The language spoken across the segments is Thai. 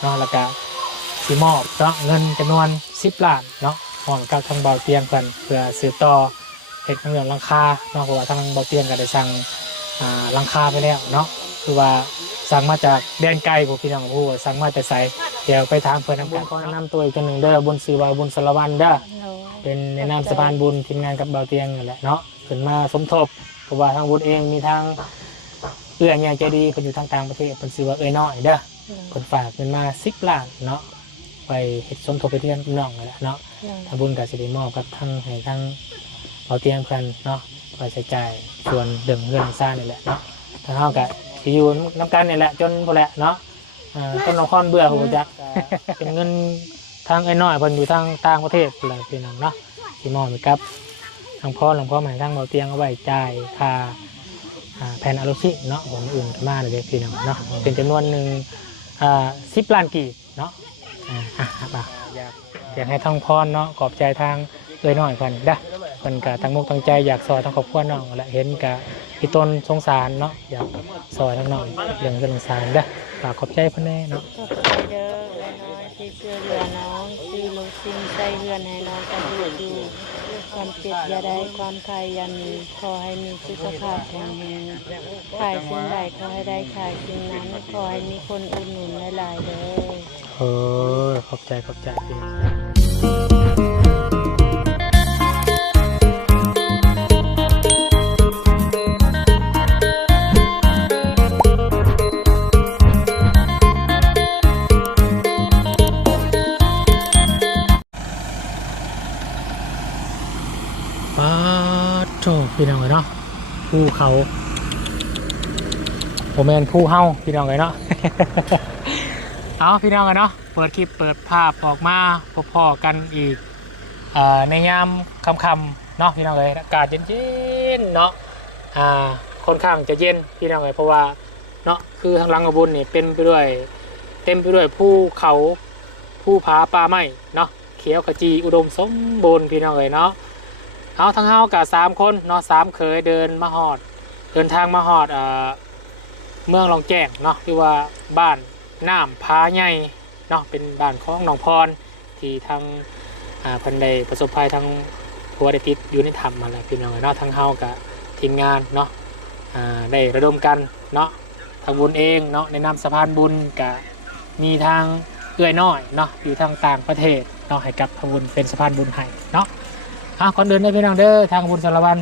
เนาะแล้วก็สิมอบเนาะเงินจำนวน10 ล้านเนาะห่อนกับทางเบาเตียงเพิ่นเพื่อสืบต่อเฮ็ดเรื่องหลังคาเนาะเพราะว่าทางเบาเตียงก็ได้สั่งหลังคาไปแล้วเนาะคือว่าสั่งมาจากแดนไกลพวกพี่น้องผู้สั่งมาแต่ไสเดี๋ยวไปถามเพิ่นนำกันขอแนะนำตัวอีกคนหนึ่งเด้อบุญชื่อว่าบุญสารวัตรเด้อเป็นในนามสะพานบุญทีมงานกับเบาเตียงนั่นแหละเนาะขึ้นมาสมทบเพราะว่าทางบุญเองมีทางเอื้อใหญ่ใจดีเพิ่นอยู่ทางต่างประเทศเพิ่นชื่อว่าเอ้ยน้อยเด้อเพิ่นฝากเงินมา10 ล้านเนาะไปเฮ็ดสมทบไปเทือนพี่น้องนั่นแหละเนาะทางบุญก็สิได้มอบกับทางให้ทางเบาเตียงเพิ่นเนาะไปใช้จ่ายส่วนเรื่องเงินซ่านี่แหละเนาะทางเฮาก็สิอยู่นำกันนี่แหละจนพุ่นแหละเนาะต้นนครเบื่อหูจัก เป็นเงินทางไอ้น้อยเพิ่นอยู่ทางต่างประเทศพุ่นแหละพี่น้องเนาะสิมอบให้กับทางพ่อหลวงพ่อใหม่ทางเบาเตียงเอาไว้จ่ายค่าแผ่นอะลูซิเนาะผมอื่นกันมาเลยพี่น้องเนาะเป็นจำนวนหนึ่ง10 ล้านกีบเนาะอยากให้ทางพ่อเนาะขอบใจทางเอ้ยน้อยเพิ่นเด้อเพิ่นก็ทั้งมุกทั้งใจอยากซอยทั้งครอบครัวน้องและเห็นก็พี่ต้นสงสารเนาะอยากซอยทั้งน้องเรื่องสงสารเด้อฝากขอบใจเพิ่นแน่เนาะขอบใจเด้อไอ้น้อยที่ช่วยเหลือน้องซื้อลูกชิ้นใส่เฮือนให้น้องกันอยู่ความเจ็บอย่าได้ความไข้อย่ามีขอให้มีสุขภาพแข็งแรงขายสิ่งใดขอให้ได้ขายสิ่งนั้นขอให้มีคนอุดหนุนหลายๆเด้อขอบใจพี่น้องป้าโถพี่น้องเลยเนาะภูเขาผมเป็นภูเฮาพี่น้องเลยเนาะ เอาพี่น้องกันเนาะเปิดคลิปเปิดภาพออกมาพอๆกันอีกในยามค่ำๆเนาะพี่น้องเลยอากาศเย็นๆเนาะค่อนข้างจะเย็นพี่น้องเลยเพราะว่าเนาะคือทางลังกระบุญนี่เป็นไปด้วยเต็มไปด้วยภูเขาภูผาป่าไม้เนาะเขียวขจีอุดมสมบูรณ์พี่น้องเลยเนาะเอาทั้งเฮากับ3 คนเนาะ3 เคยเดินทางมาฮอดเมืองลองแจ้งเนาะที่ว่าบ้านน้ำพาใหญ่เนาะเป็นบ้านของน้องพรที่ทางเพิ่นได้ประสบภัยทางหัวได้ติดอยู่ในถ้ำมาแล้วพี่น้องเนาะทางเฮากับทีมงานเนาะได้ระดมกันเนาะทางบุญเองเนาะในนามสะพานบุญกับมีทางเอื้อยน้อยเนาะอยู่ทางต่างประเทศเนาะให้กับทางบุญเป็นสะพานบุญให้เนาะก่อนเดินได้พี่น้องเด้อทางบุญสารวัตร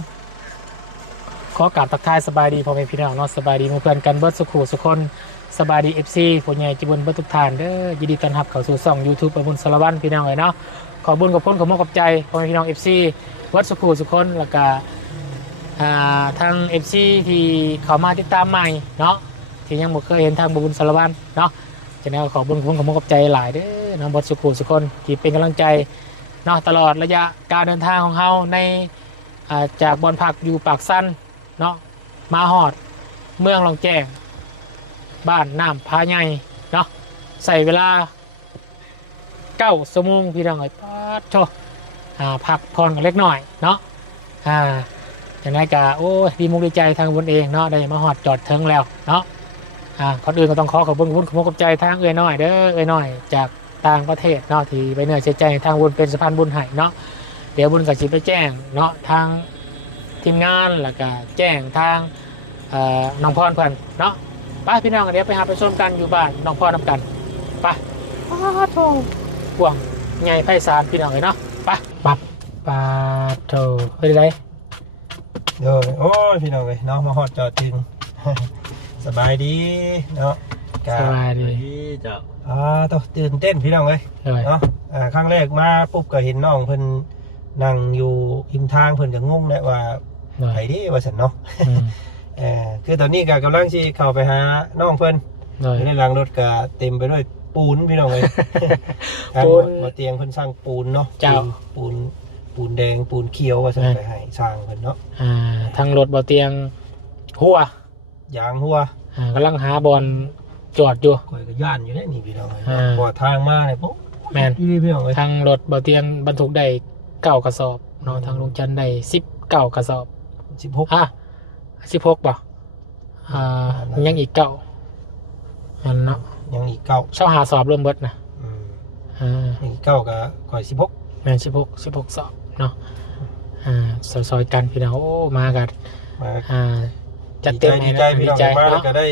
ขอกราบทักทายสบายดีพ่อแม่พี่น้องเนาะสบายดีหมู่เพื่อนกันเบิดสุขคนสบายดี FC ผู้ใหญ่จิบุญเบิดทุกท่านเด้อยินดีต้อนรับเข้าสู่ช่อง YouTube บุญสารวัตรพี่น้องเลยเนาะขอบุญกับพ้นขอมอบกับใจพ่อแม่พี่น้อง FC วัดสุขคนแล้วก็ทาง FC ที่เข้ามาติดตามใหม่เนาะที่ยังบ่เคยเห็นทางบุญสารวัตรเนาะฉะนั้นขอบุญขอมอบกับใจหลายเด้อน้องวัดสุขคนที่เป็นกำลังใจเนาะตลอดระยะการเดินทางของเฮาในจากบอนพักอยู่ปากสั้นเนาะมาฮอดเมืองลองแจ้งบ้านน้ำพาใหญ่เนาะใส่เวลา9 ชั่วโมงพี่น้องเอ้ยป๊าดโชพักผ่อนกันเล็กน้อยเนาะอย่างไรกะโอ้ดีมุกดีใจทางบนเองเนาะได้มาฮอดจอดถึงแล้วเนาะคนอื่นก็ต้องขอขอบคุณขอบใจทางเอ้ยน้อยเด้อเอ้ยน้อยจากต่างประเทศเนาะที่ไปเหนื่อยเสียใจทางบุญเป็นสะพานบุญให้เนาะเดี๋ยวบุญกับจิไปแจ้งเนาะทางทีมงานแล้วก็แจ้งทางน้องพรเพื่อนเนาะไปพี่น้องเดี๋ยวไปหาไปชมกันอยู่บ้านน้องพ่อนำกันไปโถห่วงไงไพศาลพี่น้องเลยเนาะไปปับปาโถไปไหนเดี๋ยวโอ้ยพี่น้องเลยเนาะมาฮอดจอดถึง สบายดีเนาะสบายดีจ้ะต้องตื่นเต้นพี่น้องเลยเนาะครั้งแรกมาปุ๊บก็เห็นน้องเพิ่นนั่งอยู่ริมทางเพิ่นก็งงแหละว่าไผดิว่าซั่นเนาะคือตอนนี้ก็กำลังสิเข้าไปหาน้องเพิ่นในหลังรถก็เต็มไปด้วยปูนพี่น้องเลยปูนมาเตียงเพิ่นสร้างปูนเนาะปูนแดงปูนเขียวว่าซั่นไปให้สร้างเพิ่นเนาะทางรถบ่เตียงหัวยางหัวกำลังหาบอลจอดอยู่ข่อยก็ย่านอยู่นี่พี่น้องบ่ทางมาเนี่ยปุ๊บแม่นพี่น้องทางรถบ่เตียงบรรทุกได้9 กระสอบเนาะทางลุงจันได้19 กระสอบ16ป่ะยังอีก9อันเนาะ ยังอีกเก้า เช่าหาสอบรวมเบิดนะ อีกเก้าก็ข่อย16แม่น16สอบเนาะซอยกันพี่น้องโอ้มากันจัดเต็ม ดีใจพี่น้องมาแล้วก็ได้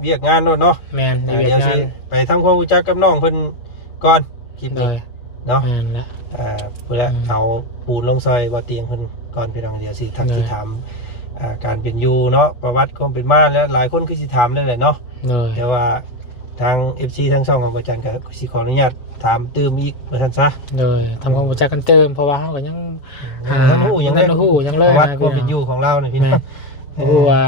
เวียกงานด้วยเนาะ แม่นในเวียกงาน ไปทำความรู้จักกับน้องเพิ่นก่อนคลิปนี้เนาะ แม่นละ เพื่อเอาปูนลงซอยบ่เตียงเพิ่นก่อนพี่น้องเดี๋ยวสิทักสิถามการเป็นอยู่เนาะประวัติความเป็นมาแล้วหลายคนคือสิถามนั่นแหละเนาะแต่ว่าทาง FC ทั้งช่องของอาจารย์ก็สิขออนุญาตถามเติมอีกว่าซั่นซะเลยทำความรู้จักกันเติมเพราะว่าเฮาก็ยังยังเลยประวัติความเป็นอยู่ของเราเนี่ยพี่น้องรู้ว่า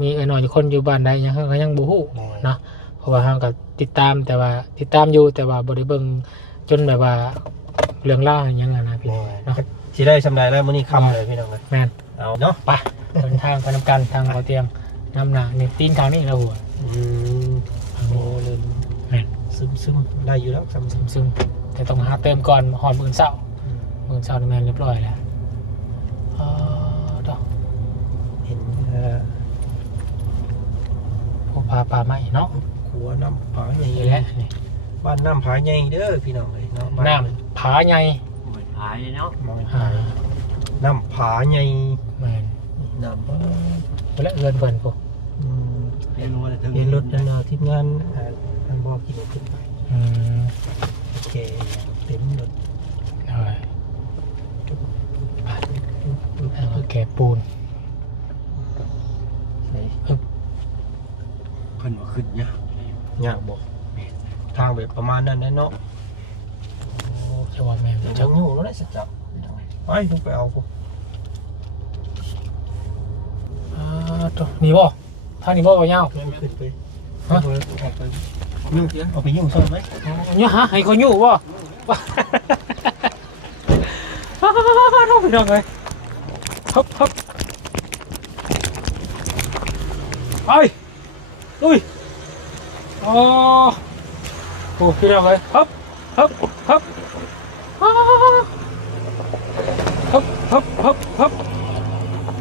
มีน้อยคนอยู่บ้านใดยังเขายังบ่ฮู้เนาะเพราะว่าเฮาก็ติดตามแต่ว่าติดตามอยู่แต่ว่าบ่ได้เบิ่งจนแบบว่าเรื่องราวอย่างนั้นนะพี่เนาะสิได้สำาได้แล้วมื้อนี้ค่ำเลยพี่น้องแม่นเอาเนาะไปเดินทางไปนำกันทางเขาเตรียมน้ำหนักนี่ตีนทางนี้แล้วหัวโอ้ลืมแม่นซึมได้อยู่แล้วซึมแต่ต้องหาเติมก่อนหอดมื้อเช้านี่แม่นเรียบร้อยแล้วเห็นพวกปลาไม้เนาะขัวน้ำผาใหญ่แล้วบ้านน้ำผาใหญ่เด้อพี่น้องเลยเนาะน้ำผาใหญ่ผาเนาะน้ำผาใหญ่แม่นน้ำและเอื้อนเพิ่นพวกเห็นรถทีมงานทางบ่อกินขึ้นไปโอเคเต็มรถโอเคปูนเพิ่นว่าขึ้นยากบอกทางแบบประมาณนั้นแน่เนาะจะว่าแม่จะงูแล้วได้สักจับไปทุกไปเอากูนี่บ่ทางนี้บ่ยาวขึ้นไปฮะยุ่งเอาไปยุ่งซ่อนไหมเนี่ยฮะให้เขายุ่งบ่ต้องไปดองเลยฮึบไปลุยโอ้พี่ดองเลยฮึบ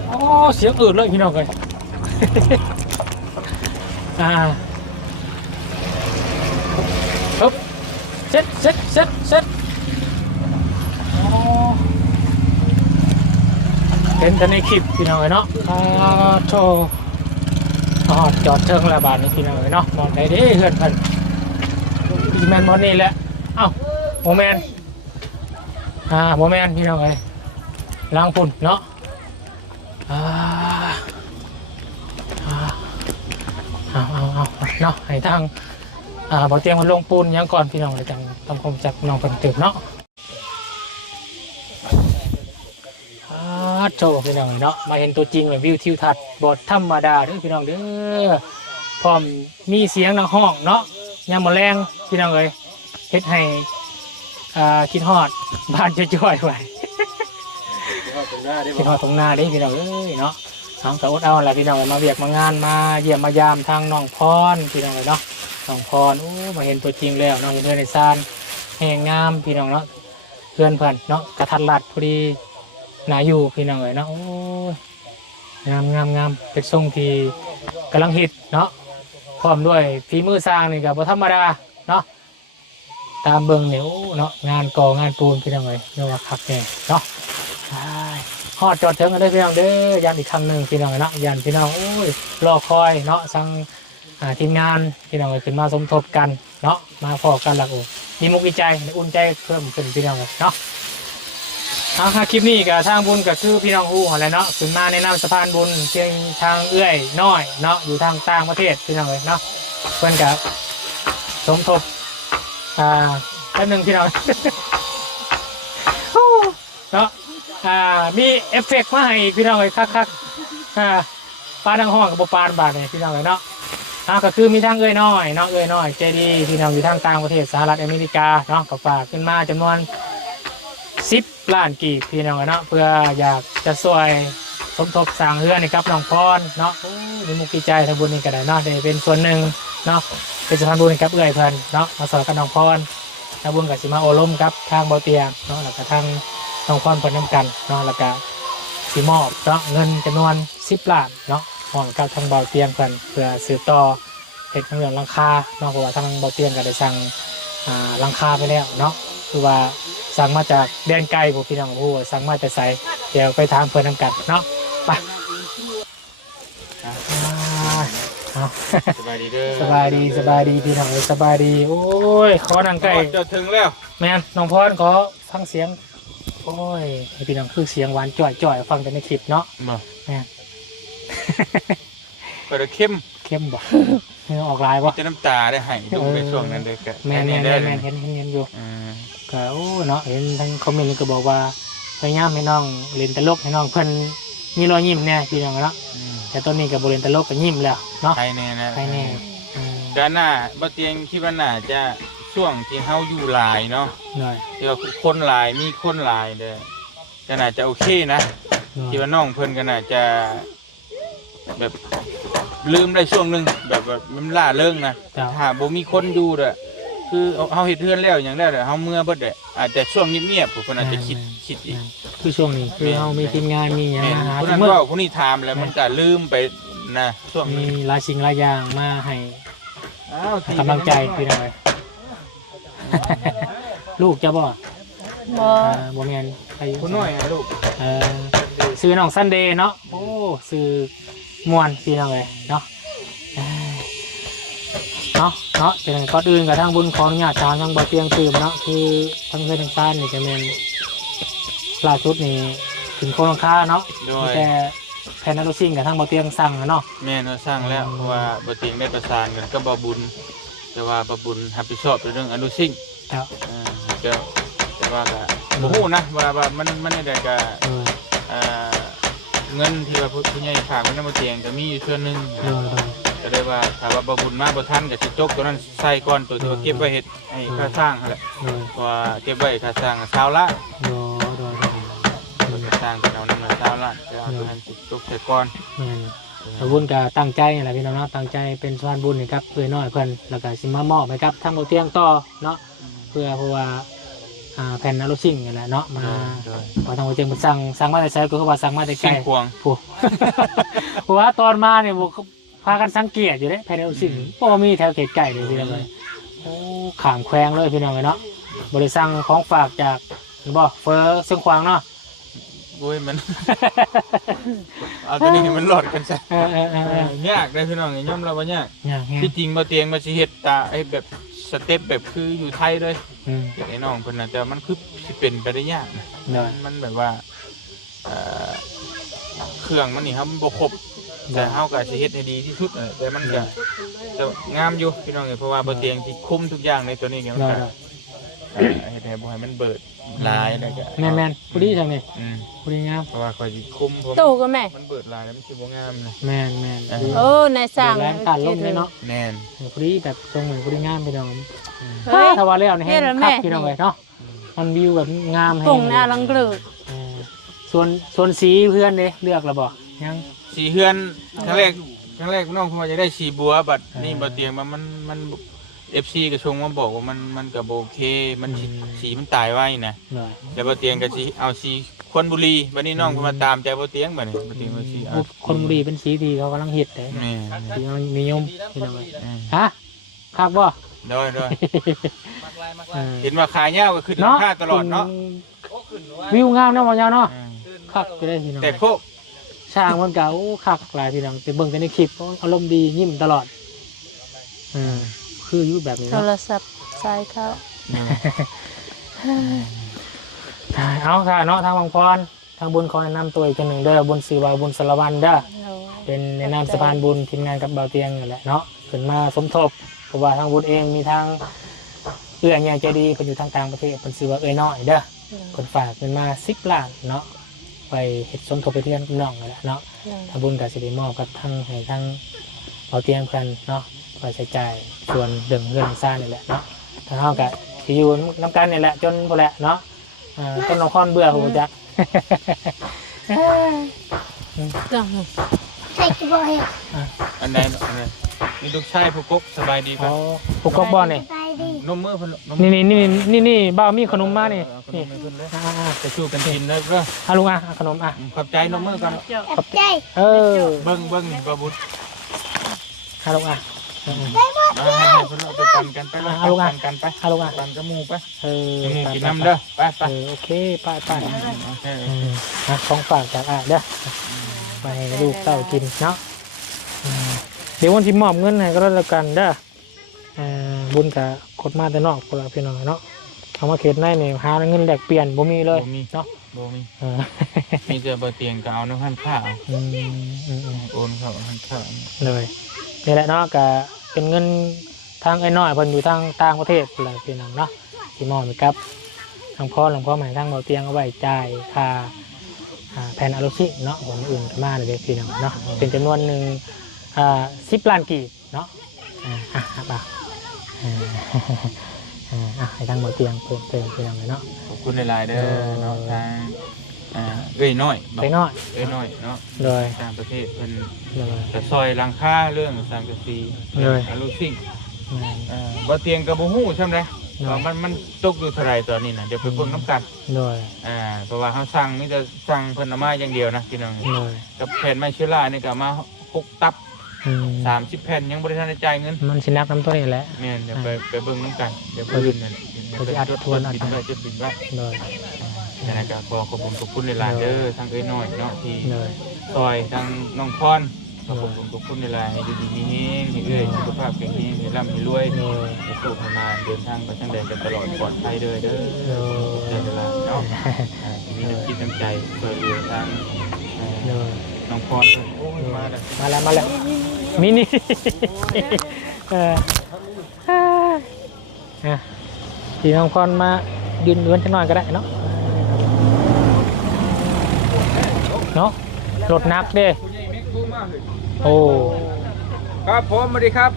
โอ้เสียงอื่นเลยพี่น้องเลยฮึบเซ็ตเห็นแต่ในคลิปพี่น้องเลยเนาะโชว์จอดเชิงระบาดนี่พี่น้องเลยเนาะมองได้ดิเฮือนเพิ่นพี่แมนมอนนี่แหละเอ้าโมแมนพี่น้องเลยล้างฝุ่นเนาะเอาเนาะให้ทางบ่เตียงมันลงปูนยังก่อนพี่น้องเลยจังทำความจับน้องเพิ่นตึกเนาะโชว์พี่น้องเนาะมาเห็นตัวจริงแบบวิวทิวทัศน์บทธรรมดาเด้อพี่น้องเด้อพร้อมมีเสียงนักห้องเนาะยามมื้อแลงพี่น้องเอ้ยเฮ็ดให้คิดฮอดบ้านจ่อยๆไว้คิดฮอดตรงหน้าเด้พี่น้องเอ้ยเนาะทางกะอดเอาล่ะพี่น้องมาเวียกมางานมาเยี่ยมมายามทางน้องพรพี่น้องเอ้ยเนาะน้องพรโอ้มาเห็นตัวจริงแล้วเนาะเห็นด้วยในซานแห่งงามพี่น้องเนาะเพื่อนเพิ่นเนาะกระทัดรัดพอดีน่าอยู่พี่น้องเอ๋ยเนาะโอ้งามเป็นทรงที่กำลังฮิตเนาะพร้อมด้วยฝีมือสร้างนี่ก็บ่ธรรมดาเนาะตามเบิ่งเนี่ยเนาะงานก่องานปูนพี่น้องเอ๋ยเรียกว่าคักแน่เนาะฮอดจอดถึงกันได้พี่น้องเด้อยันอีกครั้งหนึ่งพี่น้องเนาะยันพี่น้องโอ้ยรอคอยเนาะสั่งทีมงานพี่น้องเอ๋ยขึ้นมาสมทบกันเนาะมาพอกันหลักมีมุกวิจัยอุ่นใจเพิ่มขึ้นพี่น้องเนาะคลิปนี้กับทางบุญกับคือพี่น้องฮู้อะไรเนาะขึ้นมาในนามสะพานบุญเพียงทางเอื้อยน้อยเนาะอยู่ทางต่างประเทศพี่น้องเลยเนาะเพื่อนกับสมทบแป๊บนึงพี่น้องเนาะมีเอฟเฟกต์มาให้พี่น้องเลยคักปลาดังห้องกับปลาบาทเนี่ยพี่น้องเลยเนาะก็คือมีทางเอื้อยน้อยเนาะเอื้อยน้อยเจดีพี่น้องอยู่ทางต่างประเทศสหรัฐอเมริกาเนาะก็ฝากขึ้นมาจำนวน10 ล้านกีบพี่น้องเนาะเพื่ออยากจะช่วยสมทบสร้างเรือนให้กับน้องพรเนาะมีมุกใจทางบุญนี่ก็ได้เนาะได้เป็นส่วนหนึ่งเนาะเป็นสะพานบุญให้กับเอื้อยเพิ่นเนาะมาสอนกับน้องพรทางบุญกับสิมาโอลมกับทางเบาเตียงเนาะแล้วก็ทางน้องพรเพิ่นนำกันเนาะแล้วก็สิมอบเนาะเงินจำนวน10 ล้านเนาะห่วงกับทางเบาเตียงเพิ่นเพื่อสืบต่อ เห็ดเรื่องหลังคาเนาะเพราะว่าทางบ่เตียงก็ได้สั่งหลังคาไปแล้วเนาะคือว่าสั่งมาจากแดนไกลพวกพี่น้องผู้สั่งมาแต่ไสเดี๋ยวไปถามเพิ่นนำกันเนาะไปเอา สบายดีเด้อ สบายดีพี่น้องสบายดีโอ้ยขอนั่งใกล้ จะถึงแล้ว แม่นน้องพรขอฟังเสียงโอ้ยให้พี่น้องคือเสียงหวานจ่อยๆฟังแต่ในคลิปเนาะ มา แม่น เปิดเข้ม เข้มบ่เหงื่อออกลายบ่ จะน้ำตาได้หายดูในช่วงนั้นเลยกะ แม่น ได้ เห็นอยู่ อืม ก็โอ้เนาะเห็นทั้งคอมเมนต์ก็บอกว่าพยายามให้น้องเล่นตลกให้น้องเพิ่นมีรอยยิ้มแน่พี่น้องเนาะแต่ตอนนี้ก็บ่เล่นตลกก็ยิ้มแล้วเนาะ ใครแน่นะ ใครแน่อืม ก็น่าบ่เตียงคิดว่าน่าจะช่วงที่เฮาอยู่หลายเนาะ หน่อย ที่ว่าคนหลายมีคนหลายเด้อก็น่าจะโอเคนะคิดว่าน้องเพิ่นก็น่าจะแบบลืมได้ช่วงหนึงแบบมันล่าเริงนะ เจ้า ถ้าบ่มีคนอยู่เด้อคือเฮาเฮ็ดเทือนแล้วอย่างแล้วเด้อเฮาเมื่อเบิดเด้ออาจจะช่วงเงียบๆพวกเพิ่นอาจจะคิดอีก คือช่วงนี้คือเฮามีทีมงานมีหยัง แม่น มาหา คน ทุ นั้ ก น มื้อ ว่าคนนี้ถามแล้วมันก็ลืมไปนะช่วง มี นี้ หลายสิ่งหลายอย่างมาให้ อ้าว กำลังใจพี่น้องเลย ลูกจะบ่ บ่ บ่แม่นใคร คุณน้อยนะลูก ซื้อน้องซันเดย์เนาะโอ้ซื้อมวนพี่น้องเลยเนาะเนาะเป็นก่อนอื่นกับทางบุญขออนุญาตถามทางบ่เตียงตื่มเนาะคือทางเพื่อนทางบ้านนี่จะแม่นล่าสุดนี่ถึงโครงค่าเนาะ โดย แต่แพนนัลซิ่งกับทางบ่เตียงสั่งอะเนาะ แม่นว่าสร้างแล้วเพราะว่าบ่ติงได้ประสานกันกับบ่บุญแต่ว่าบ่บุญรับผิดชอบในเรื่องอนุสิ่ง ครับ ก็แต่ว่าก็บ่ฮู้นะว่ามันได้ก็เงินที่ว่าผู้ใหญ่ฝากไว้ในบ่เตียงก็มีอยู่ส่วนหนึงก็ได้ว่าถ้าว่าบ่บุญมาบ่ทันก็สิจกตัวนั้นใส่ก่อนตัวที่ว่าเก็บไว้เฮ็ดให้ค่าสร้างนั่นแหละเพราะว่าเก็บไว้ค่าสร้าง20ล้านค่าสร้างก็เอานำมา20ล้านแต่เอาตัวนั้นสิจกใส่ก่อน บุญก็ตั้งใจแหละพี่น้องเนาะตั้งใจเป็นสะพานบุญให้กับเพื่อนน้อยเพิ่นแล้วก็สิมามอบให้กับทางบ่เตียงต่อเนาะเพื่อเพราะว่าแผ่นนัลซิ่งนี่แหละเนาะมาพอทางบ่เตียงมันสั่งมาแต่ไสก็คือว่าสั่งมาแต่ไกล สิ่งควง ผู้ เพราะว่าตอนมาเนี่ยบ่พากันสังเกตอยู่เด้แผ่นนัลซิ่งบ่มีแถวเขตใกล้เลยพี่น้องเอ้ยโอ้ข้ามแขวงเลยพี่น้องเอ้ยเนาะบ่ได้สั่งของฝากจากบ่เฟอเชียงขวางเนาะ โอ้ยมัน เอาตัวนี้ให้มันหลอดกันซะยากได้พี่น้องย่อมเราว่ายากที่จริงมาเตียงมาสิเฮ็ดตาไอ้แบบสเต็ปแบบคืออยู่ไทยเลยไอ้น้องเพิ่นน่ะแต่มันคือสิเป็นไปได้ยากนะมันแบบว่าเครื่องมันนี่ครับมันบ่ครบแต่เฮาก็สิเฮ็ดให้ดีที่สุดแต่มันก็จะงามอยู่พี่น้องเพราะว่าบ่เตียงที่คุมทุกอย่างในตัวนี้ก็มันก็เฮ็ดให้บ่ให้มันเบิดลายแล้วก็ แม่นๆผู้ดีจังนี่ผู้ดีงาม เพราะว่าคอยสิคุมผม ตู้ก็แม่ มันเบิดลายแล้วมันสิบ่งามนะ แม่น โอ้ในสร้าง แรงการลมเลยเนาะ แน่น ผู้ดีแบบทรงเหมือนผู้ดีงามพี่น้อง เฮ้ย ถ้าว่าแล้วนี่ให้ เฮ็ดแล้วแม่ คักพี่น้องเลยเนาะมันวิวแบบงามให้ ปุ่งหน้าลังกลึก ส่วนสีเพื่อนเด้เลือกแล้วบ่ยัง สีเฮือนครั้งแรกน้องเขาว่าจะได้สีบัวบัดนี่บ่เตียงมันFC กระชงมาบอกว่ามันก็บ่โอเคมันสีมันตายไว้นะ หน่อย แต่บ่เตียงก็สิเอาสีควนบุรีบัดนี้น้องเพิ่นมาตามใจบ่เตียงบัดนี้บ่เตียงว่าสิเอา คนบุรีเป็นสีดีเขากำลังฮิตเลย แม่ สีนิยมพี่น้องเลยฮะคักบ่ โดยเห็นว่าขายยาวก็ขึ้นราคาตลอดเนาะ วิวงามเนาะบ่ยาวเนาะคักไปได้พี่น้อง แต่โคก ช่างมันก็โอ้คักหลายพี่น้องไปเบิ่งกันในคลิปอารมณ์ดียิ้มตลอดคืออยู่แบบนี้ โท เนาะ รศัพท์สายเข้า เอาค่ะเนาะทางบางพรทางบุญขอแนะนำตัวอีกคนหนึ่งเด้อบุญสื่อว่าบุญสารวันเด้อเป็นในนามสะพานบุญทีมงานกับเบาเตียงนี่แหละเนาะขึ้นมาสมทบเพราะว่าทางบุญเองมีทางเอื้อใหญ่ใจดีเพิ่นอยู่ทางต่างประเทศเพิ่นซื้อว่าเอ้ยน้อยเด้อเพิ่นฝากเงินมา10 ล้านเนาะไปเฮ็ดสมทบไปเรียนน้องนี่แหละเนาะทางบุญก็สิได้มอบกับทางให้ทางเบาเตียงเพิ่นเนาะไปใช้จ่ายส่วนเรื่องซ่านี่แหละเนาะทางเฮาก็สิอยู่นำกันนี่แหละจนพุ่นแหละเนาะต้นนครเบื่อหูจัก จัง อันใดมีลูกชายผู้กกสบายดีป่ะ ผูกกบอลนี่ นมมือเพิ่นนม นี่บ้าวมีขนมมานี่ ขนมให้เพิ่นเลยจะสู้กันกินเลยเด้อ เอาลุงขนมขอบใจนมมือก่อน เออ เบิ่งบ่บุญ เอาลุง ให้เพิ่นเอาไปปั่นกันไปปั่นกันไป เอาลูกอ่ะ ปั่นกระมูไป เออ หมูกินน้ำเด้อไปไป โอเคไปของฝากจากเด้อไปให้ลูกเต้ากินเนาะเดี๋ยววันที่มอบเงินให้ก็แล้วกันเด้อบุญกับกดมาแต่นอกพวกเราพี่น้องเนาะเอามาเข็ดได้เนี่ยหาเงินแลกเปลี่ยนบ่มีเลยเนาะบ่มีมีแต่บ่เตียงก็เอาน้ำหั่นข้าวโอนเข้าหั่นข้าวเลยนี่แหละเนาะก็เป็นเงินทางไอ้น้อยเพิ่นอยู่ทางต่างประเทศเลยพี่น้องเนาะที่มอบให้กับทางพ่อหลวงพ่อใหม่ทางเบาเตียงเอาไว้จ่ายค่าแผ่นอลูซิเนาะคนอื่นก็มาเลยพี่น้องเนาะเป็นจำนวนหนึ่ง10 ล้านกีบเนาะป่ะให้ทางเบาเตียงเพิ่มเติมพี่น้องเลยเนาะขอบคุณหลายๆเด้อเนาะทางเอ้ยน้อยเนาะเลยต่างประเทศเพิ่นจะซอยหลังคาเรื่องสังกะสีเลยอลูซิบ่เตียงก็บ่ฮู้ใช่มั้ยมันตกอยู่เท่าไหร่ตอนนี้นะเดี๋ยวไปเบิ่งน้ำกันเพราะว่าเขาสั่งนี่จะสั่งเพิ่นมาอย่างเดียวนะพี่น้องกับแผ่นไม้เชื้อรานี่ก็มา6 ตับ30 แผ่นยังบริษัทจ่ายเงินมันสินักน้ำตัวนี้แหละแม่นเดี๋ยวไปเบิ่งน้ำกันเดี๋ยวปืนนั่นจะอัดทวนอัดจะบินไว้นะครับขอบคุณในร้านเด้อทางเอ้ยน้อยเนาะที่ซอยทางน้องพรขอบคุณในร้านให้ดีๆมีเฮงให้เอ้ยสุขภาพแข็งแรงให้ร่ำให้รวยให้โชคให้มาเดินทางไปทางใดกันตลอดปลอดภัยเด้อเวลาเนาะมีน้ำจิตน้ำใจเปิดเรือทางน้องพรโอ้ยมาแล้วมินิที่น้องพรมายืนจะนอนก็ได้เนาะรถนักเด้โอ้ครับผมสวัสดีครับ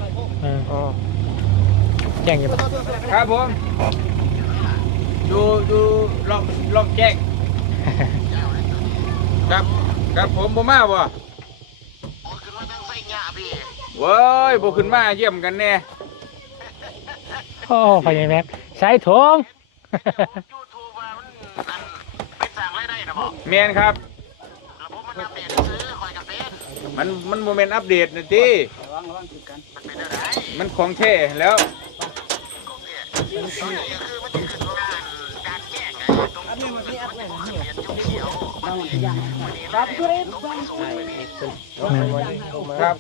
แจ้งยังครับผมดูลองแจ้งครับผมบ่มาบ่เว้ยบ่ขึ้นมาเยี่ยมกันแน่โอ้พญาแม็กใช้ถงเมียนครับมันโมเมนต์อัปเดตนะจีมันของแท้แล้ว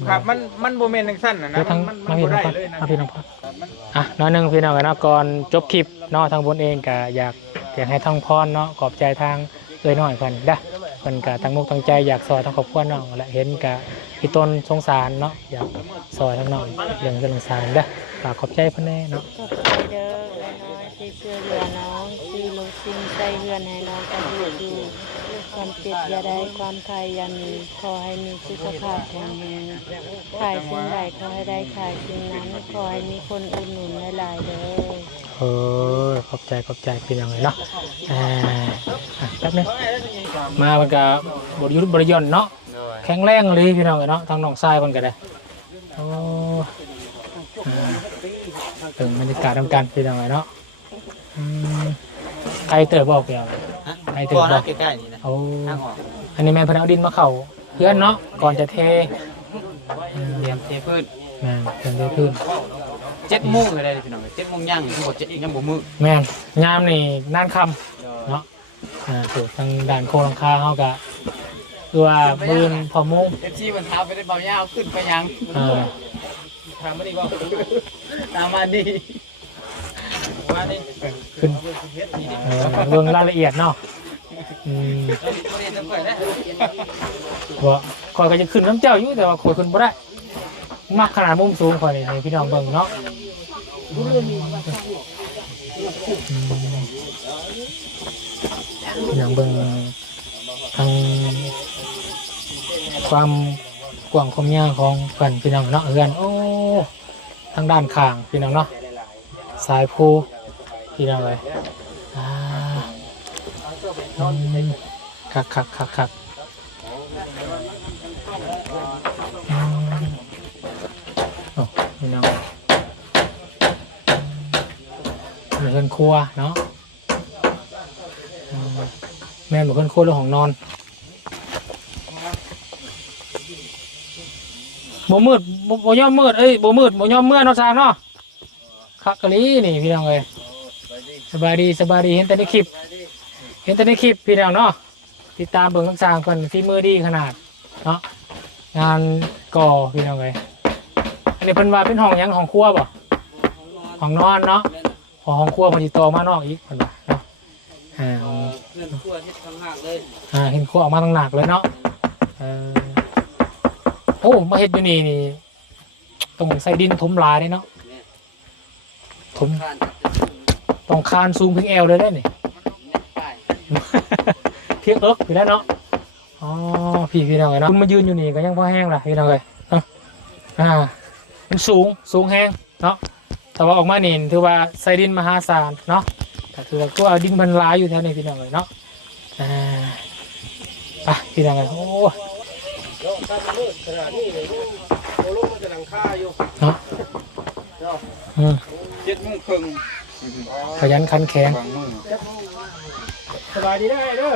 ครับมันโมเมนต์ทั้งสั้นนะมันบ่ได้เลยนะพี่น้องพ่อน้อยนึงพี่น้องกันนะก่อนจบคลิปเนาะทางบนเองก็อยากให้ทางพรเนาะขอบใจทางเอ้ยน้อยเพิ่นเด้อเพิ่นก็ตั้งมุกตั้งใจอยากซอยทั้งครอบครัวน้องและเห็นก็พี่ต้นสงสารเนาะอยากซอยทั้งน้องเรื่องสงสารเด้อฝากขอบใจเพิ่นแน่เนาะขอบใจเด้อน้อยที่ช่วยเหลือน้องซื้อลูกชิ้นใส่เฮือนให้น้องกันอยู่ความเจ็บอย่าได้ความไข้ยันขอให้มีสุขภาพแข็งแรงขายสิ่งใดขอให้ได้ขายสิ่งนั้นขอให้มีคนอุดหนุนหลายๆเด้อขอบใจพี่น้องเลยเนาะแป๊บนึงมามันก็บริยนเนาะแข็งแรงเลยพี่น้องเลยเนาะทางน้องทรายมันก็ได้ถึงบรรยากาศทำการพี่น้องเลยเนาะใครเติบบอกเกี่ยวใครเติบบอกใกล้ๆนี่นะอันนี้แม่พนักดินมาเข่าเพื่อนเนาะก่อนจะเทพื้นเทพื้น7 โมงเลยพี่น้อง7 โมงย่างทั้งหมดยังบ่มือแม่ยามนี่นานคำเนาะถูกทางด่านโคลังคาเขากะตัวปืนพอมุ้งที่มันเท้าไปได้เบายาวขึ้นไปยังทำไม่ดีบ่ตามมาดีขึ้นเรื่องรายละเอียดเนาะว่าคอยก็จะขึ้นน้ำเจ้าอยู่แต่ว่าคอยขึ้นบ่ได้มักขนาดมุมสูงคอยในพี่น้องเบิ่งเนาะอย่างเบิ่งทางความกว้างความยาวของกันพี่น้องเนาะเฮือนโอ้ทางด้านข้างพี่น้องเนาะสายภูพี่น้องเลยคักพี่น้องเหมือนครัวเนาะแม่เหมือนครัวเรื่องของนอน บ่มืดบ่ย่อมมืดเอ้ยบ่มืดบ่ย่อมเมื่อเนาะสร้างเนาะคักกะลีนี่พี่น้องเอ้ยสบายดีเห็นแต่ในคลิปพี่น้องเนาะติดตามเบิ่งทั้งสร้างคนฝีมือดีขนาดเนาะงานก่อพี่น้องเอ้ยอันนี้เพิ่นว่าเป็นห้องหยังห้องครัวบ่ห้องนอนเนาะห้องครัวเพิ่นสิต่อมานอกอีกเพิ่นว่าเนาะเพิ่นครัวเฮ็ดข้างหน้าเลยเห็นครัวออกมาทางหนักเลยเนาะโอ้มาเฮ็ดอยู่นี่ต้องใส่ดินถมหลายเลยเนาะถมต้องคานสูงเพียงแอวเลยได้นี่ เพียงอยู่แล้วเนาะอ๋อพี่น้องเลยเนาะคุณมายืนอยู่นี่ก็ยังพอแห้งล่ะพี่น้องเลยมันสูงแห้งเนาะแต่ว่าออกมานี่ถือว่าใส่ดินมหาศาลเนาะแต่ถือว่าก็เอาดินบรรลายอยู่แถวนี้พี่น้องเลยเนาะไปพี่น้องเลยโอ้เนาะ7:30ขยันขันแข็งสบายดีได้เด้อ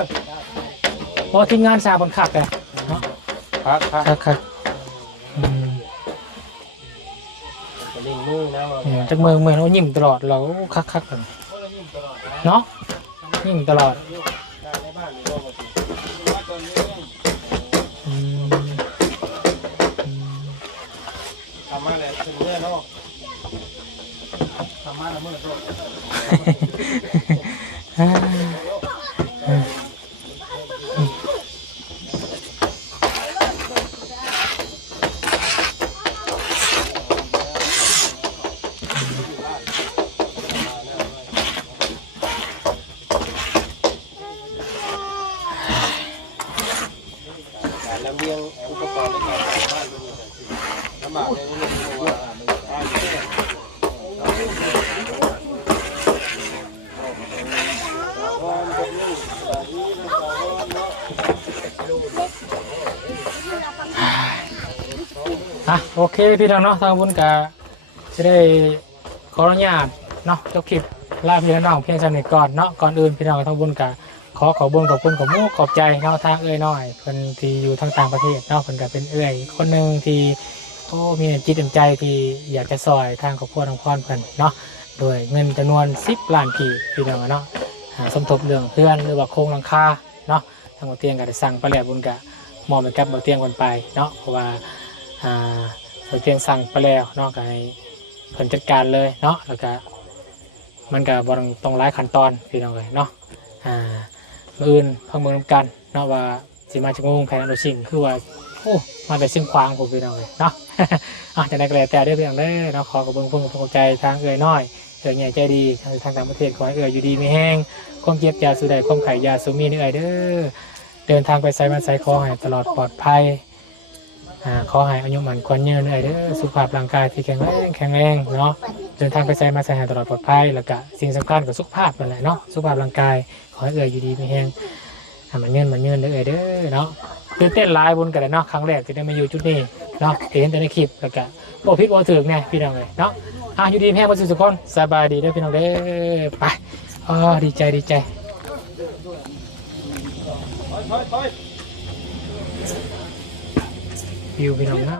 พอทีมงานสาบนขักเลยเนาะคักจากเมืองเรายิ้มตลอดเราคักกันเนาะยิ้มตลอดทำมาเลยถึงเมื่อเนาะทำมาแล้วเมื่อลำเลียงอุปกรณ์ในการทำบ้านลำบากเลยนี่โอเคพี่น้องเนาะทางบุญกะจะได้ขออนุญาตเนาะจบคลิปลาพี่น้องเพียงสนิทก่อนเนาะก่อนอื่นพี่น้องทางบุญกะขอบุญขอบคุณขอบใจเนาะทางน้อยเพิ่นที่อยู่ทางต่างประเทศเนาะเพิ่นก็เป็นคนหนึ่งที่มีจิตใจที่อยากจะซอยทางครอบครัวทางพ่อเพิ่นเนาะโดยเงินจำนวน10 ล้านกีบพี่น้องเนาะสมทบเรื่องเพื่อนหรือว่าโครงหลังคาเนาะทางบ่เตียงก็ได้สั่งไปแล้วบุญกะมอบให้กับบ่เตียงคนไปเนาะเพราะว่าบ่เตียงสั่งไปแล้วเนาะก็ให้เพิ่นจัดการเลยเนาะแล้วก็มันก็บ่ต้องหลายขั้นตอนพี่น้องเนาะมืออื่นพังเมืองน้ำกันเนาะว่าสิมาจากงงแผนโดยสิ่งคือว่ามาแต่สิ่งควางผมพี่น้องเลยเนาะจะได้กระแต่ได้เพียงได้เนาะขอกระเบื้องพุ่งกระใจทางน้อยใหญ่ใจดีทางต่างประเทศขอให้อยู่ดีไม่แห้งความเจ็บยาสูดได้ความไข่ยาสูมีเด้อเดินทางไปไซมาไซขอให้ตลอดปลอดภัยขอให้อายุมันควันยืนเด้อสุขภาพร่างกายที่แข็งแรงเนาะเดินทางไปไซมาไซให้ตลอดปลอดภัยแล้วก็สิ่งสำคัญกับสุขภาพนั่นแหละเนาะสุขภาพร่างกายขอให้อยู่ดีไม่แห้งมันเงินเด้อเนาะตื่นเต้นหลายบนกันเลยเนาะครั้งแรกที่ได้มาอยู่จุดนี้เนาะเห็นแต่ในคลิปแล้วก็บอกพิษบอกถึงไงพี่น้องเลยเนาะอยู่ดีแม่มาสุขคนสบายดีเด้อพี่น้องเด้อไปดีใจวิวพี่น้องนะ